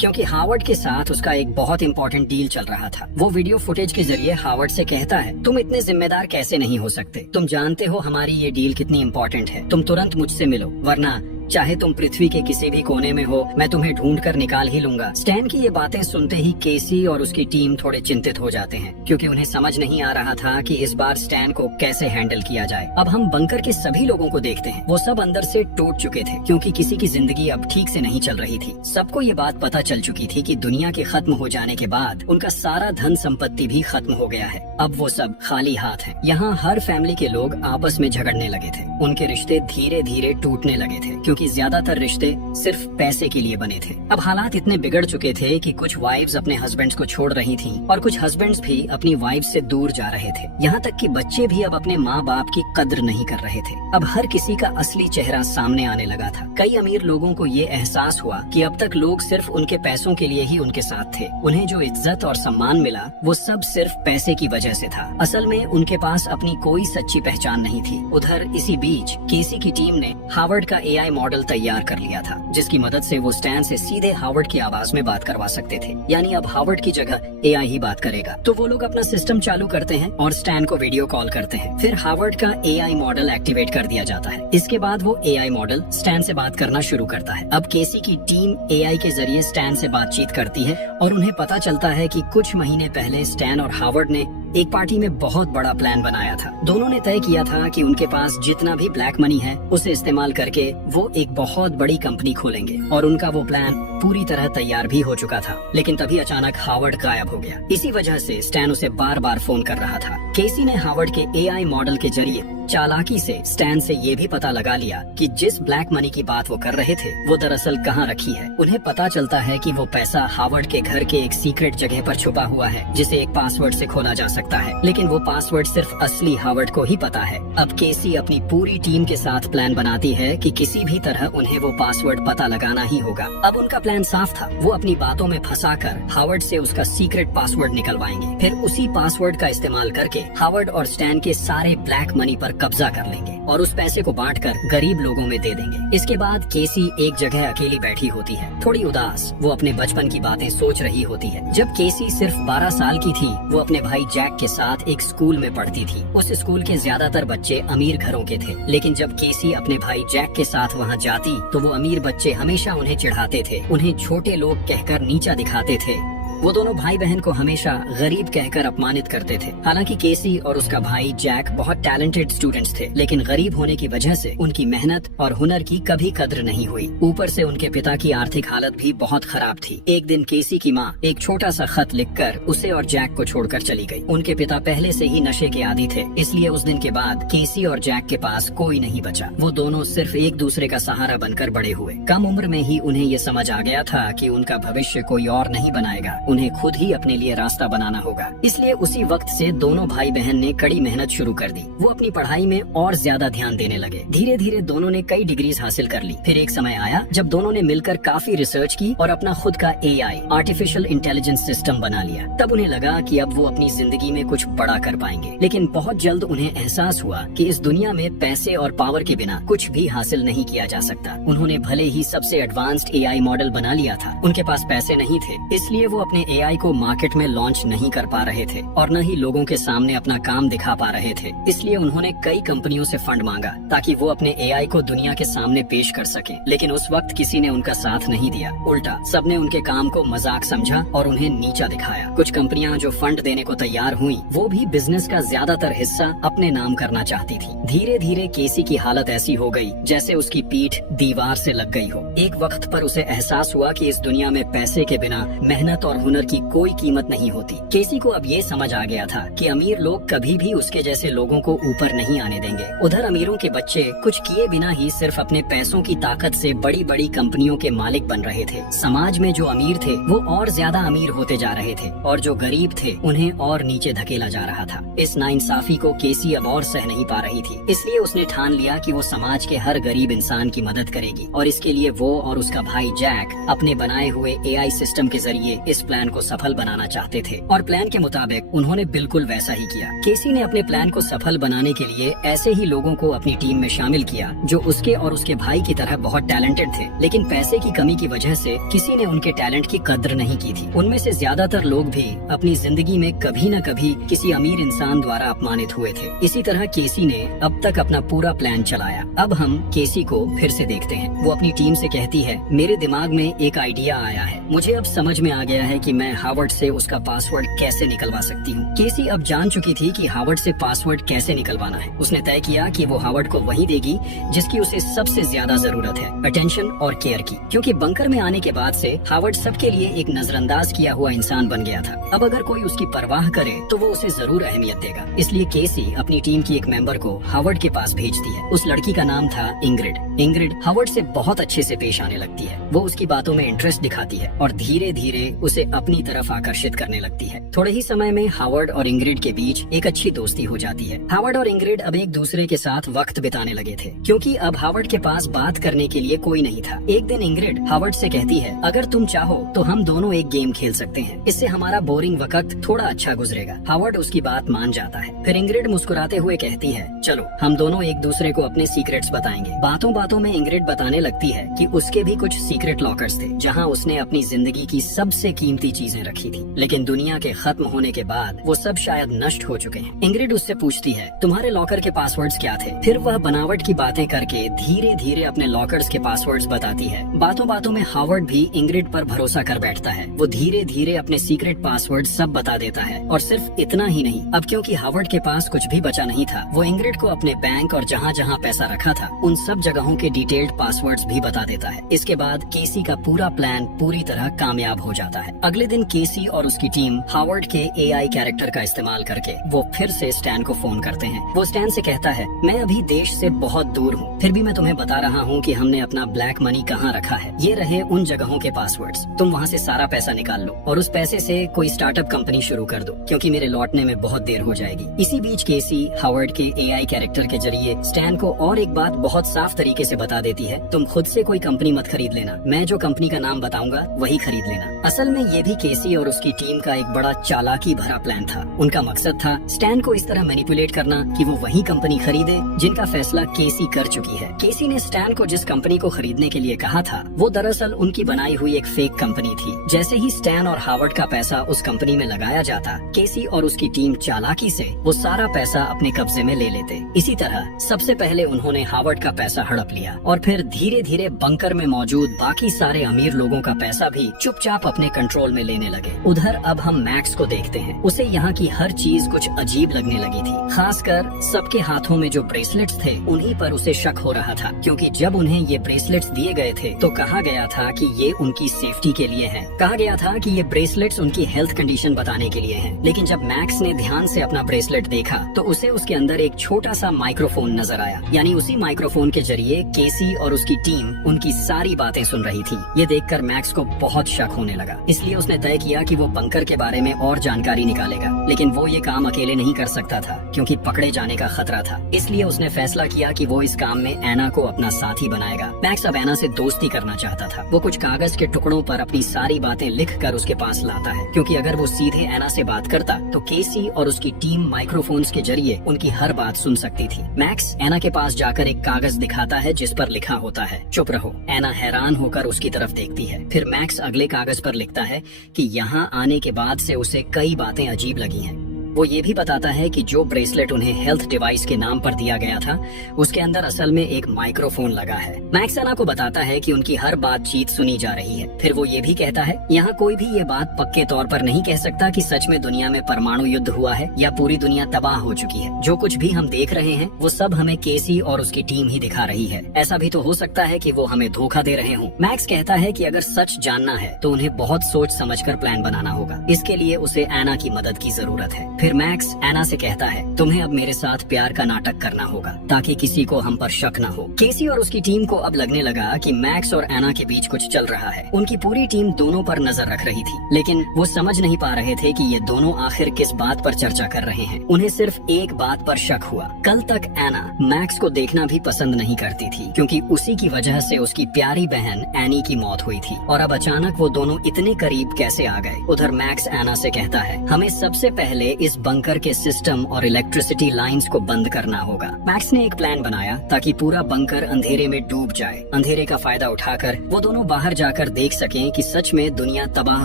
क्योंकि हावर्ड के साथ उसका एक बहुत इंपॉर्टेंट डील चल रहा था। वो वीडियो फुटेज के जरिए हावर्ड से कहता है, तुम इतने जिम्मेदार कैसे नहीं हो सकते? तुम जानते हो हमारी ये डील कितनी इम्पोर्टेंट है। तुम तुरंत मुझसे मिलो, वरना चाहे तुम पृथ्वी के किसी भी कोने में हो, मैं तुम्हें ढूंढ कर निकाल ही लूंगा। स्टैन की ये बातें सुनते ही केसी और उसकी टीम थोड़े चिंतित हो जाते हैं क्योंकि उन्हें समझ नहीं आ रहा था कि इस बार स्टैन को कैसे हैंडल किया जाए। अब हम बंकर के सभी लोगों को देखते हैं। वो सब अंदर से टूट चुके थे क्योंकि किसी की जिंदगी अब ठीक से नहीं चल रही थी। सबको ये बात पता चल चुकी थी कि दुनिया के खत्म हो जाने के बाद उनका सारा धन संपत्ति भी खत्म हो गया है। अब वो सब खाली हाथ हैं। यहाँ हर फैमिली के लोग आपस में झगड़ने लगे थे। उनके रिश्ते धीरे धीरे टूटने लगे थे क्योंकि ज्यादातर रिश्ते सिर्फ पैसे के लिए बने थे। अब हालात इतने बिगड़ चुके थे कि कुछ वाइफ्स अपने हस्बैंड्स को छोड़ रही थीं और कुछ हस्बैंड्स भी अपनी वाइफ्स से दूर जा रहे थे। यहाँ तक कि बच्चे भी अब अपने माँ बाप की कद्र नहीं कर रहे थे। अब हर किसी का असली चेहरा सामने आने लगा था। कई अमीर लोगों को ये एहसास हुआ कि अब तक लोग सिर्फ उनके पैसों के लिए ही उनके साथ थे। उन्हें जो इज्जत और सम्मान मिला वो सब सिर्फ पैसे की वजह से था। असल में उनके पास अपनी कोई सच्ची पहचान नहीं थी। उधर इसी बीच केसी की टीम ने हावर्ड का एआई मॉडल तैयार कर लिया था जिसकी मदद से वो स्टैन से सीधे हावर्ड की आवाज में बात करवा सकते थे। यानी अब हावर्ड की जगह एआई ही बात करेगा। तो वो लोग अपना सिस्टम चालू करते हैं और स्टैन को वीडियो कॉल करते हैं। फिर हावर्ड का एआई मॉडल एक्टिवेट कर दिया जाता है। इसके बाद वो एआई मॉडल स्टैन से बात करना शुरू करता है। अब केसी की टीम एआई के जरिए स्टैन से बातचीत करती है और उन्हें पता चलता है कि कुछ महीने पहले स्टैन और हावर्ड ने एक पार्टी में बहुत बड़ा प्लान बनाया था। दोनों ने तय किया था कि उनके पास जितना भी ब्लैक मनी है उसे इस्तेमाल करके वो एक बहुत बड़ी कंपनी खोलेंगे और उनका वो प्लान पूरी तरह तैयार भी हो चुका था। लेकिन तभी अचानक हावर्ड गायब हो गया। इसी वजह से स्टैन उसे बार बार फोन कर रहा था। केसी ने हावर्ड के एआई मॉडल के जरिए चालाकी से स्टैन से ये भी पता लगा लिया कि जिस ब्लैक मनी की बात वो कर रहे थे वो दरअसल कहाँ रखी है। उन्हें पता चलता है कि वो पैसा हावर्ड के घर के एक सीक्रेट जगह पर छुपा हुआ है जिसे एक पासवर्ड से खोला जा सकता है, लेकिन वो पासवर्ड सिर्फ असली हावर्ड को ही पता है। अब केसी अपनी पूरी टीम के साथ प्लान बनाती है कि किसी भी तरह उन्हें वो पासवर्ड पता लगाना ही होगा। अब उनका प्लान साफ था। वो अपनी बातों में फंसाकर हावर्ड से उसका सीक्रेट पासवर्ड निकलवाएंगे। फिर उसी पासवर्ड का इस्तेमाल करके हावर्ड और स्टैन के सारे ब्लैक मनी पर कब्जा कर लेंगे और उस पैसे को बांटकर गरीब लोगों में दे देंगे। इसके बाद केसी एक जगह अकेली बैठी होती है, थोड़ी उदास। वो अपने बचपन की बातें सोच रही होती है। जब केसी सिर्फ 12 साल की थी वो अपने भाई जैक के साथ एक स्कूल में पढ़ती थी। उस स्कूल के ज्यादातर बच्चे अमीर घरों के थे, लेकिन जब केसी अपने भाई जैक के साथ वहाँ जाती तो वो अमीर बच्चे हमेशा उन्हें चिढ़ाते थे, उन्हें छोटे लोग कहकर नीचा दिखाते थे। वो दोनों भाई बहन को हमेशा गरीब कहकर अपमानित करते थे। हालांकि केसी और उसका भाई जैक बहुत टैलेंटेड स्टूडेंट्स थे, लेकिन गरीब होने की वजह से उनकी मेहनत और हुनर की कभी कद्र नहीं हुई। ऊपर से उनके पिता की आर्थिक हालत भी बहुत खराब थी। एक दिन केसी की माँ एक छोटा सा खत लिखकर उसे और जैक को छोड़कर चली गई। उनके पिता पहले से ही नशे के आदी थे, इसलिए उस दिन के बाद केसी और जैक के पास कोई नहीं बचा। वो दोनों सिर्फ एक दूसरे का सहारा बनकर बड़े हुए। कम उम्र में ही उन्हें ये समझ आ गया था कि उनका भविष्य कोई और नहीं बनाएगा, उन्हें खुद ही अपने लिए रास्ता बनाना होगा। इसलिए उसी वक्त से दोनों भाई बहन ने कड़ी मेहनत शुरू कर दी। वो अपनी पढ़ाई में और ज्यादा ध्यान देने लगे। धीरे धीरे दोनों ने कई डिग्रीज हासिल कर ली। फिर एक समय आया जब दोनों ने मिलकर काफी रिसर्च की और अपना खुद का एआई आर्टिफिशियल इंटेलिजेंस सिस्टम बना लिया। तब उन्हें लगा कि अब वो अपनी जिंदगी में कुछ बड़ा कर पाएंगे। लेकिन बहुत जल्द उन्हें एहसास हुआ कि इस दुनिया में पैसे और पावर के बिना कुछ भी हासिल नहीं किया जा सकता। उन्होंने भले ही सबसे एडवांस्ड एआई मॉडल बना लिया था, उनके पास पैसे नहीं थे, इसलिए वो अपने अपने एआई को मार्केट में लॉन्च नहीं कर पा रहे थे और न ही लोगों के सामने अपना काम दिखा पा रहे थे। इसलिए उन्होंने कई कंपनियों से फंड मांगा ताकि वो अपने एआई को दुनिया के सामने पेश कर सके। लेकिन उस वक्त किसी ने उनका साथ नहीं दिया, उल्टा सबने उनके काम को मजाक समझा और उन्हें नीचा दिखाया। कुछ कंपनियां जो फंड देने को तैयार हुई, वो भी बिजनेस का ज्यादातर हिस्सा अपने नाम करना चाहती थी। धीरे धीरे केसी की हालत ऐसी हो गई जैसे उसकी पीठ दीवार से लग गई हो। एक वक्त पर उसे एहसास हुआ कि इस दुनिया में पैसे के बिना मेहनत और हुनर की कोई कीमत नहीं होती। केसी को अब ये समझ आ गया था कि अमीर लोग कभी भी उसके जैसे लोगों को ऊपर नहीं आने देंगे। उधर अमीरों के बच्चे कुछ किए बिना ही सिर्फ अपने पैसों की ताकत से बड़ी बड़ी कंपनियों के मालिक बन रहे थे। समाज में जो अमीर थे वो और ज्यादा अमीर होते जा रहे थे और जो गरीब थे उन्हें और नीचे धकेला जा रहा था। इस नाइंसाफी को केसी अब और सह नहीं पा रही थी। इसलिए उसने ठान लिया कि वो समाज के हर गरीब इंसान की मदद करेगी और इसके लिए वो और उसका भाई जैक अपने बनाए हुए एआई सिस्टम के जरिए इस प्लान को सफल बनाना चाहते थे। और प्लान के मुताबिक उन्होंने बिल्कुल वैसा ही किया। केसी ने अपने प्लान को सफल बनाने के लिए ऐसे ही लोगों को अपनी टीम में शामिल किया जो उसके और उसके भाई की तरह बहुत टैलेंटेड थे, लेकिन पैसे की कमी की वजह से किसी ने उनके टैलेंट की कद्र नहीं की थी। उनमें से ज्यादातर लोग भी अपनी जिंदगी में कभी न कभी किसी अमीर इंसान द्वारा अपमानित हुए थे। इसी तरह केसी ने अब तक अपना पूरा प्लान चलाया। अब हम केसी को फिर से देखते हैं। वो अपनी टीम से कहती है, मेरे दिमाग में एक आइडिया आया है। मुझे अब समझ में आ गया है कि मैं हावर्ड से उसका पासवर्ड कैसे निकलवा सकती हूँ। केसी अब जान चुकी थी कि हावर्ड से पासवर्ड कैसे निकलवाना है। उसने तय किया कि वो हावर्ड को वही देगी जिसकी उसे सबसे ज्यादा जरूरत है, अटेंशन और केयर की। क्योंकि बंकर में आने के बाद से हावर्ड सबके लिए एक नजरअंदाज किया हुआ इंसान बन गया था। अब अगर कोई उसकी परवाह करे तो वो उसे जरूर अहमियत देगा। इसलिए केसी अपनी टीम की एक मेंबर को हावर्ड के पास भेजती है। उस लड़की का नाम था इंग्रिड। इंग्रिड हावर्ड से बहुत अच्छे से पेश आने लगती है। वो उसकी बातों में इंटरेस्ट दिखाती है और धीरे धीरे उसे अपनी तरफ आकर्षित करने लगती है। थोड़े ही समय में हावर्ड और इंग्रिड के बीच एक अच्छी दोस्ती हो जाती है। हावर्ड और इंग्रिड अब एक दूसरे के साथ वक्त बिताने लगे थे, क्योंकि अब हावर्ड के पास बात करने के लिए कोई नहीं था। एक दिन इंग्रिड हावर्ड से कहती है, अगर तुम चाहो तो हम दोनों एक गेम खेल सकते हैं। इससे हमारा बोरिंग वक्त थोड़ा अच्छा गुजरेगा। हावर्ड उसकी बात मान जाता है। फिर इंग्रिड मुस्कुराते हुए कहती है, चलो हम दोनों एक दूसरे को अपने सीक्रेट्स बताएंगे। बातों बातों में इंग्रिड बताने लगती है कि उसके भी कुछ सीक्रेट लॉकर्स थे जहां उसने अपनी जिंदगी की सबसे कीमती चीजें रखी थी, लेकिन दुनिया के खत्म होने के बाद वो सब शायद नष्ट हो चुके हैं। इंग्रिड उससे पूछती है, तुम्हारे लॉकर के पासवर्ड्स क्या थे? फिर वह बनावट की बातें करके धीरे धीरे अपने लॉकर्स के पासवर्ड्स बताती है। बातों बातों में हावर्ड भी इंग्रिड पर भरोसा कर बैठता है। वो धीरे धीरे अपने सीक्रेट पासवर्ड सब बता देता है। और सिर्फ इतना ही नहीं, अब क्योंकि हावर्ड के पास कुछ भी बचा नहीं था, वो इंग्रिड को अपने बैंक और जहाँ जहाँ पैसा रखा था उन सब जगहों के डिटेल्ड पासवर्ड्स भी बता देता है। इसके बाद केसी का पूरा प्लान पूरी तरह कामयाब हो जाता है। अगले दिन केसी और उसकी टीम हावर्ड के एआई कैरेक्टर का इस्तेमाल करके वो फिर से स्टैन को फोन करते हैं। वो स्टैन से कहता है, मैं अभी देश से बहुत दूर हूँ, फिर भी मैं तुम्हें बता रहा हूँ कि हमने अपना ब्लैक मनी कहाँ रखा है। ये रहे उन जगहों के पासवर्ड्स। तुम वहाँ से सारा पैसा निकाल लो और उस पैसे से कोई स्टार्टअप कंपनी शुरू कर दो, क्योंकि मेरे लौटने में बहुत देर हो जाएगी। इसी बीच केसी हावर्ड के एआई कैरेक्टर के जरिए स्टैन को और एक बात बहुत साफ तरीके से बता देती है, तुम खुद से कोई कंपनी मत खरीद लेना, मैं जो कंपनी का नाम बताऊंगा वही खरीद लेना। असल में ये भी केसी और उसकी टीम का एक बड़ा चालाकी भरा प्लान था। उनका मकसद था स्टैन को इस तरह मैनिपुलेट करना कि वो वही कंपनी खरीदे जिनका फैसला केसी कर चुकी है। केसी ने स्टैन को जिस कंपनी को खरीदने के लिए कहा था वो दरअसल उनकी बनाई हुई एक फेक कंपनी थी। जैसे ही स्टैन और हावर्ड का पैसा उस कंपनी में लगाया जाता, केसी और उसकी टीम चालाकी से वो सारा पैसा अपने कब्जे में ले लेते। इसी तरह सबसे पहले उन्होंने हावर्ड का पैसा हड़प लिया और फिर धीरे धीरे बंकर में मौजूद बाकी सारे अमीर लोगों का पैसा भी चुपचाप अपने कंट्रोल में लेने लगे। उधर अब हम मैक्स को देखते हैं। उसे यहाँ की हर चीज कुछ अजीब लगने लगी थी। खासकर सबके हाथों में जो ब्रेसलेट्स थे उन्हीं पर उसे शक हो रहा था, क्योंकि जब उन्हें ये ब्रेसलेट्स दिए गए थे तो कहा गया था कि ये उनकी सेफ्टी के लिए हैं। कहा गया था कि ये ब्रेसलेट्स उनकी हेल्थ कंडीशन बताने के लिए हैं। लेकिन जब मैक्स ने ध्यान से अपना ब्रेसलेट देखा तो उसे उसके अंदर एक छोटा सा माइक्रोफोन नजर आया। यानी उसी माइक्रोफोन के जरिए केसी और उसकी टीम उनकी सारी बातें सुन रही थी। ये देखकर मैक्स को बहुत शक होने लगा। इसलिए उसने तय किया कि वो बंकर के बारे में और जानकारी निकालेगा, लेकिन वो ये काम अकेले नहीं कर सकता था क्योंकि पकड़े जाने का खतरा था। इसलिए उसने फैसला किया कि वो इस काम में एना को अपना साथी बनाएगा। मैक्स अब एना से दोस्ती करना चाहता था। वो कुछ कागज के टुकड़ों पर अपनी सारी बातें लिखकर उसके पास लाता है, क्योंकि अगर वो सीधे एना से बात करता तो केसी और उसकी टीम माइक्रोफोन्स के जरिए उनकी हर बात सुन सकती थी। मैक्स एना के पास जाकर एक कागज दिखाता है जिस पर लिखा होता है, चुप रहो। एना हैरान होकर उसकी तरफ देखती है। फिर मैक्स अगले कागज पर लिखता है, कि यहाँ आने के बाद से उसे कई बातें अजीब लगी हैं। वो ये भी बताता है कि जो ब्रेसलेट उन्हें हेल्थ डिवाइस के नाम पर दिया गया था, उसके अंदर असल में एक माइक्रोफोन लगा है। मैक्स एना को बताता है कि उनकी हर बातचीत सुनी जा रही है। फिर वो ये भी कहता है, यहाँ कोई भी ये बात पक्के तौर पर नहीं कह सकता कि सच में दुनिया में परमाणु युद्ध हुआ है या पूरी दुनिया तबाह हो चुकी है। जो कुछ भी हम देख रहे हैं वो सब हमें केसी और उसकी टीम ही दिखा रही है। ऐसा भी तो हो सकता है कि वो हमें धोखा दे रहे हों। मैक्स कहता है कि अगर सच जानना है तो उन्हें बहुत सोच समझकर प्लान बनाना होगा। इसके लिए उसे एना की मदद की जरूरत है। फिर मैक्स एना से कहता है, तुम्हें अब मेरे साथ प्यार का नाटक करना होगा ताकि किसी को हम पर शक न हो। केसी और उसकी टीम को अब लगने लगा कि मैक्स और एना के बीच कुछ चल रहा है। उनकी पूरी टीम दोनों पर नजर रख रही थी, लेकिन वो समझ नहीं पा रहे थे कि ये दोनों आखिर किस बात पर चर्चा कर रहे हैं। उन्हें सिर्फ एक बात पर शक हुआ। कल तक एना मैक्स को देखना भी पसंद नहीं करती थी, क्योंकि उसी की वजह से उसकी प्यारी बहन एनी की मौत हुई थी। और अब अचानक वो दोनों इतने करीब कैसे आ गए। उधर मैक्स एना से कहता है, हमें सबसे पहले इस बंकर के सिस्टम और इलेक्ट्रिसिटी लाइंस को बंद करना होगा। मैक्स ने एक प्लान बनाया ताकि पूरा बंकर अंधेरे में डूब जाए। अंधेरे का फायदा उठाकर वो दोनों बाहर जाकर देख सकें कि सच में दुनिया तबाह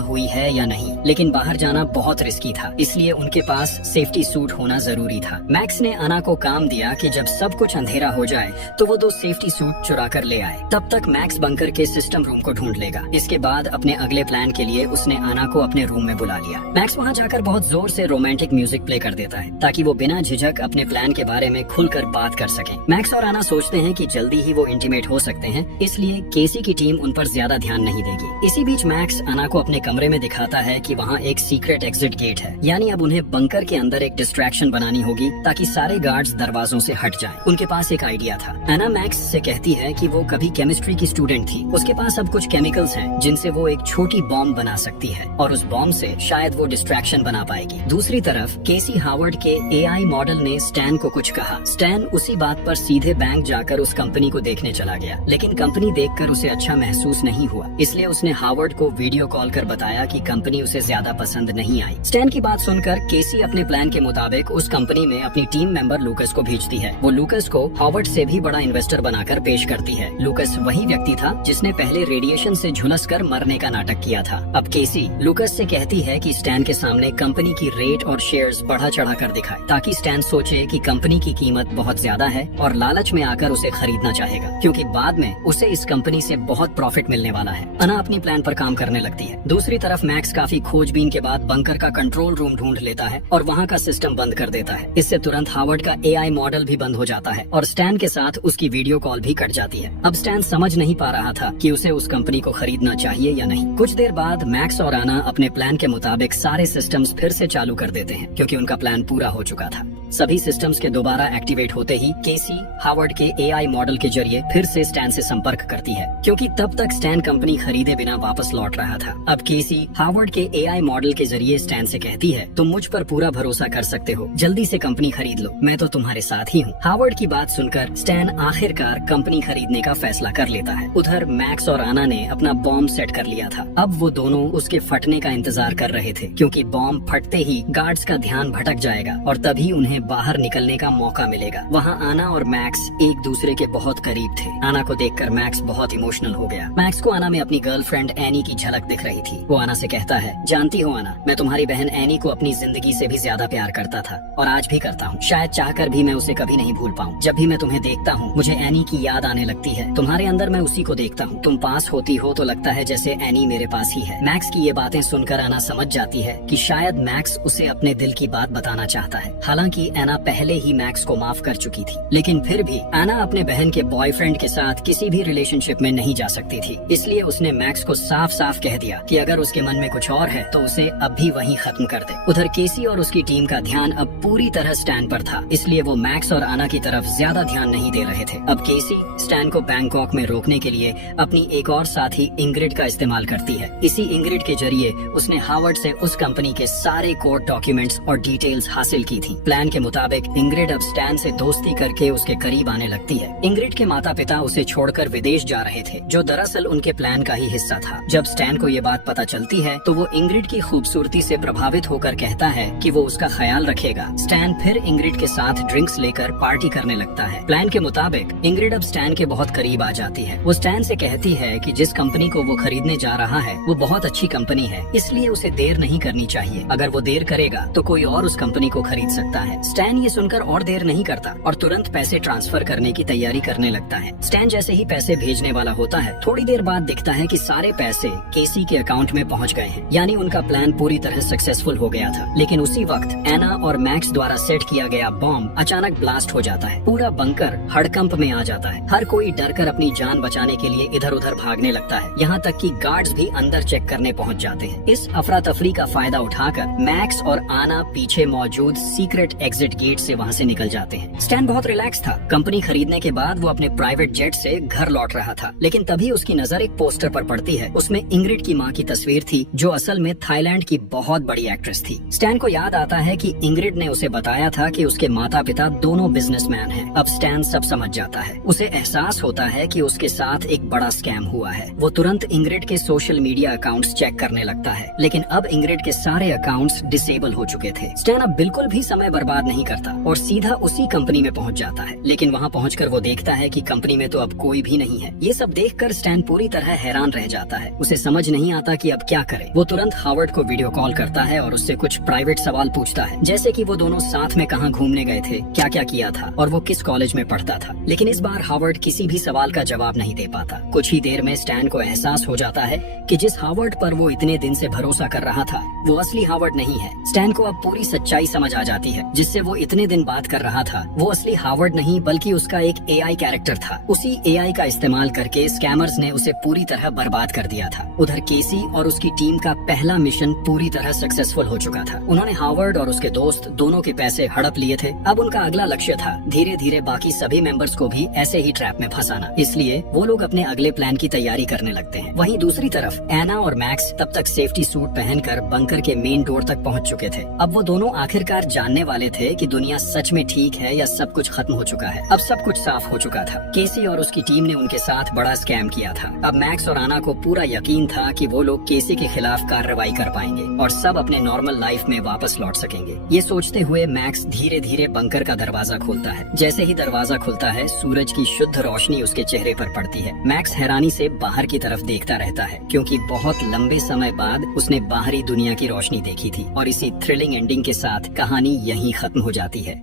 हुई है या नहीं। लेकिन बाहर जाना बहुत रिस्की था, इसलिए उनके पास सेफ्टी सूट होना जरूरी था। मैक्स ने अना को काम दिया कि जब सब कुछ अंधेरा हो जाए तो वो 2 सेफ्टी सूट चुरा कर ले आए। तब तक मैक्स बंकर के सिस्टम रूम को ढूंढ लेगा। इसके बाद अपने अगले प्लान के लिए उसने अना को अपने रूम में बुला लिया। मैक्स वहाँ जाकर बहुत जोर से रोमांटिक म्यूजिक प्ले कर देता है ताकि वो बिना झिझक अपने प्लान के बारे में खुलकर बात कर सकें। मैक्स और आना सोचते हैं कि जल्दी ही वो इंटीमेट हो सकते हैं, इसलिए केसी की टीम उन पर ज्यादा ध्यान नहीं देगी। इसी बीच मैक्स आना को अपने कमरे में दिखाता है कि वहाँ एक सीक्रेट एग्जिट गेट है, यानी अब उन्हें बंकर के अंदर एक डिस्ट्रैक्शन बनानी होगी ताकि सारे गार्ड्स दरवाजों से हट जाएं। उनके पास एक आइडिया था। एना मैक्स से कहती है कि वो कभी केमिस्ट्री की स्टूडेंट थी। उसके पास अब कुछ केमिकल्स हैं जिनसे वो एक छोटी बॉम्ब बना सकती है और उस बॉम्ब से शायद वो डिस्ट्रैक्शन बना पाएगी। दूसरी तरफ केसी हावर्ड के एआई मॉडल ने स्टैन को कुछ कहा। स्टैन उसी बात पर सीधे बैंक जाकर उस कंपनी को देखने चला गया, लेकिन कंपनी देखकर उसे अच्छा महसूस नहीं हुआ, इसलिए उसने हावर्ड को वीडियो कॉल कर बताया कि कंपनी उसे ज्यादा पसंद नहीं आई। स्टैन की बात सुनकर केसी अपने प्लान के मुताबिक उस कंपनी में अपनी टीम मेंबर लूकस को भेजती है। वो लूकस को हावर्ड से भी बड़ा इन्वेस्टर बनाकर पेश करती है। लूकस वही व्यक्ति था जिसने पहले रेडिएशन से झुलस कर मरने का नाटक किया था। अब केसी लूकस से कहती है कि स्टैन के सामने कंपनी की रेट और शेयर्स बढ़ा चढ़ा कर दिखाए, ताकि स्टैन सोचे कि कंपनी की कीमत बहुत ज्यादा है और लालच में आकर उसे खरीदना चाहेगा, क्योंकि बाद में उसे इस कंपनी से बहुत प्रॉफिट मिलने वाला है। अना अपनी प्लान पर काम करने लगती है। दूसरी तरफ मैक्स काफी खोजबीन के बाद बंकर का कंट्रोल रूम ढूंढ लेता है और वहाँ का सिस्टम बंद कर देता है। इससे तुरंत हावर्ड का एआई मॉडल भी बंद हो जाता है और स्टैन के साथ उसकी वीडियो कॉल भी कट जाती है। अब स्टैन समझ नहीं पा रहा था कि उसे उस कंपनी को खरीदना चाहिए या नहीं। कुछ देर बाद मैक्स और आना अपने प्लान के मुताबिक सारे सिस्टम्स फिर से चालू कर देते हैं, क्योंकि उनका प्लान पूरा हो चुका था। सभी सिस्टम्स के दोबारा एक्टिवेट होते ही केसी हावर्ड के एआई मॉडल के जरिए फिर से स्टैन से संपर्क करती है, क्योंकि तब तक स्टैन कंपनी खरीदे बिना वापस लौट रहा था। अब केसी हावर्ड के एआई मॉडल के जरिए स्टैन से कहती है, तुम मुझ पर पूरा भरोसा कर सकते हो, जल्दी से कंपनी खरीद लो, मैं तो तुम्हारे साथ ही हूँ। हावर्ड की बात सुनकर स्टैन आखिरकार कंपनी खरीदने का फैसला कर लेता है। उधर मैक्स और आना ने अपना बॉम्ब सेट कर लिया था। अब वो दोनों उसके फटने का इंतजार कर रहे थे, क्योंकि बॉम्ब फटते ही गार्ड्स का ध्यान भटक जाएगा और तभी उन्हें बाहर निकलने का मौका मिलेगा। वहाँ आना और मैक्स एक दूसरे के बहुत करीब थे। आना को देखकर मैक्स बहुत इमोशनल हो गया। मैक्स को आना में अपनी गर्लफ्रेंड एनी की झलक दिख रही थी। वो आना से कहता है, जानती हो आना, मैं तुम्हारी बहन एनी को अपनी जिंदगी से भी ज्यादा प्यार करता था और आज भी करता हूँ। शायद चाहकर भी मैं उसे कभी नहीं भूल पाऊँ। जब भी मैं तुम्हें देखता हूँ मुझे एनी की याद आने लगती है। तुम्हारे अंदर मैं उसी को देखता हूँ। तुम पास होती हो तो लगता है जैसे एनी मेरे पास ही है। मैक्स की ये बातें सुनकर आना समझ जाती है कि शायद मैक्स उसे अपने दिल की बात बताना चाहता है। हालांकि एना पहले ही मैक्स को माफ कर चुकी थी, लेकिन फिर भी एना अपने बहन के बॉयफ्रेंड के साथ किसी भी रिलेशनशिप में नहीं जा सकती थी। इसलिए उसने मैक्स को साफ साफ कह दिया कि अगर उसके मन में कुछ और है तो उसे अब भी वहीं खत्म कर दे। उधर केसी और उसकी टीम का ध्यान अब पूरी तरह स्टैन पर था, इसलिए वो मैक्स और आना की तरफ ज्यादा ध्यान नहीं दे रहे थे। अब केसी स्टैन को बैंकॉक में रोकने के लिए अपनी एक और साथी इंग्रिड का इस्तेमाल करती है। इसी इंग्रिड के जरिए उसने हावर्ड से उस कंपनी के सारे कोर्ट डॉक्यूमेंट्स और डिटेल्स हासिल की थी। प्लान के मुताबिक इंग्रिड अब स्टैन से दोस्ती करके उसके करीब आने लगती है। इंग्रिड के माता पिता उसे छोड़कर विदेश जा रहे थे, जो दरअसल उनके प्लान का ही हिस्सा था। जब स्टैन को ये बात पता चलती है तो वो इंग्रिड की खूबसूरती से प्रभावित होकर कहता है कि वो उसका ख्याल रखेगा। स्टैन फिर इंग्रिड के साथ ड्रिंक्स लेकर पार्टी करने लगता है। प्लान के मुताबिक इंग्रिड अब स्टैन के बहुत करीब आ जाती है। वो स्टैन से कहती है कि जिस कंपनी को वो खरीदने जा रहा है वो बहुत अच्छी कंपनी है, इसलिए उसे देर नहीं करनी चाहिए। अगर वो देर करेगा तो कोई और उस कंपनी को खरीद सकता है। स्टैन ये सुनकर और देर नहीं करता और तुरंत पैसे ट्रांसफर करने की तैयारी करने लगता है। स्टैन जैसे ही पैसे भेजने वाला होता है, थोड़ी देर बाद दिखता है कि सारे पैसे केसी के अकाउंट में पहुंच गए हैं, यानी उनका प्लान पूरी तरह सक्सेसफुल हो गया था। लेकिन उसी वक्त एना और मैक्स द्वारा सेट किया गया बॉम्ब अचानक ब्लास्ट हो जाता है। पूरा बंकर हड़कंप में आ जाता है। हर कोई डरकर अपनी जान बचाने के लिए इधर उधर भागने लगता है, यहाँ तक कि गार्ड्स भी अंदर चेक करने पहुँच जाते हैं। इस अफरा तफरी का फायदा उठाकर मैक्स और आना पीछे मौजूद सीक्रेट एग्जिट गेट से वहाँ से निकल जाते हैं। स्टैन बहुत रिलैक्स था। कंपनी खरीदने के बाद वो अपने प्राइवेट जेट से घर लौट रहा था, लेकिन तभी उसकी नजर एक पोस्टर पर पड़ती है। उसमें इंग्रिड की माँ की तस्वीर थी, जो असल में थाईलैंड की बहुत बड़ी एक्ट्रेस थी। स्टैन को याद आता है कि इंग्रिड ने उसे बताया था कि उसके माता पिता दोनों बिजनेसमैन हैं। अब स्टैन सब समझ जाता है। उसे एहसास होता है कि उसके साथ एक बड़ा स्कैम हुआ है। वो तुरंत इंग्रिड के सोशल मीडिया अकाउंट्स चेक करने लगता है, लेकिन अब इंग्रिड के सारे अकाउंट्स डिसेबल हो चुके थे। स्टैन अब बिल्कुल भी समय बर्बाद नहीं करता और सीधा उसी कंपनी में पहुंच जाता है। लेकिन वहां पहुंचकर वो देखता है कि कंपनी में तो अब कोई भी नहीं है। ये सब देखकर स्टैन पूरी तरह हैरान रह जाता है। उसे समझ नहीं आता कि अब क्या करे। वो तुरंत हावर्ड को वीडियो कॉल करता है और उससे कुछ प्राइवेट सवाल पूछता है, जैसे कि वो दोनों साथ में कहाँ घूमने गए थे, क्या क्या किया था और वो किस कॉलेज में पढ़ता था। लेकिन इस बार हावर्ड किसी भी सवाल का जवाब नहीं दे पाता। कुछ ही देर में स्टैन को एहसास हो जाता है कि जिस हावर्ड पर वो इतने दिन से भरोसा कर रहा था वो असली हावर्ड नहीं है। स्टैन को अब पूरी सच्चाई समझ आ जाती है। जिससे वो इतने दिन बात कर रहा था वो असली हावर्ड नहीं बल्कि उसका एक एआई कैरेक्टर था। उसी एआई का इस्तेमाल करके स्कैमर्स ने उसे पूरी तरह बर्बाद कर दिया था। उधर केसी और उसकी टीम का पहला मिशन पूरी तरह सक्सेसफुल हो चुका था। उन्होंने हावर्ड और उसके दोस्त दोनों के पैसे हड़प लिए थे। अब उनका अगला लक्ष्य था धीरे धीरे बाकी सभी मेंबर्स को भी ऐसे ही ट्रैप में फंसाना। इसलिए वो लोग अपने अगले प्लान की तैयारी करने लगते हैं। वहीं दूसरी तरफ एना और मैक्स तब तक सेफ्टी सूट पहनकर बंकर के मेन डोर तक पहुंच चुके थे। अब वो दोनों आखिरकार जानने वाले थे कि दुनिया सच में ठीक है या सब कुछ खत्म हो चुका है। अब सब कुछ साफ हो चुका था। केसी और उसकी टीम ने उनके साथ बड़ा स्कैम किया था। अब मैक्स और आना को पूरा यकीन था कि वो लोग केसी के खिलाफ कार्रवाई कर पाएंगे और सब अपने नॉर्मल लाइफ में वापस लौट सकेंगे। ये सोचते हुए मैक्स धीरे धीरे बंकर का दरवाजा खोलता है। जैसे ही दरवाजा खुलता है सूरज की शुद्ध रोशनी उसके चेहरे पर पड़ती है। मैक्स हैरानी से बाहर की तरफ देखता रहता है, क्योंकि बहुत लंबे समय बाद उसने बाहरी दुनिया की रोशनी देखी थी। और इसी थ्रिलिंग एंडिंग के साथ कहानी यहीं खत्म हो जाती है।